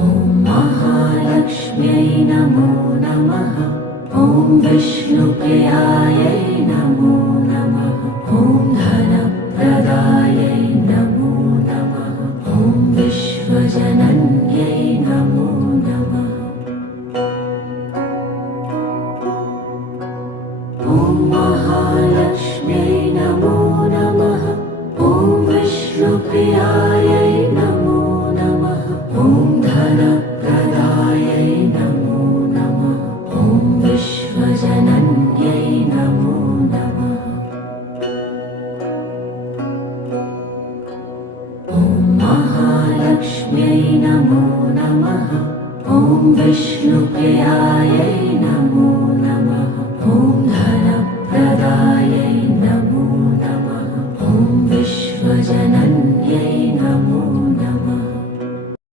ॐ महालक्ष्म्यै नमो नमः। ॐ विष्णुप्रियायै नमो नमः। ॐ धनप्रदायै नमो नमः। ॐ विश्वजनन्यै नमो नमः। ॐ महालक्ष्म्यै नमो नमः। ॐ विष्णुप्रियायै नमो नमः। ॐ धनप्रदायै नमो नमः। ॐ विश्वजनन्यै नमो नमः। ॐ महालक्ष्म्यै नमो नमः। ॐ विष्णुप्रियायै नमो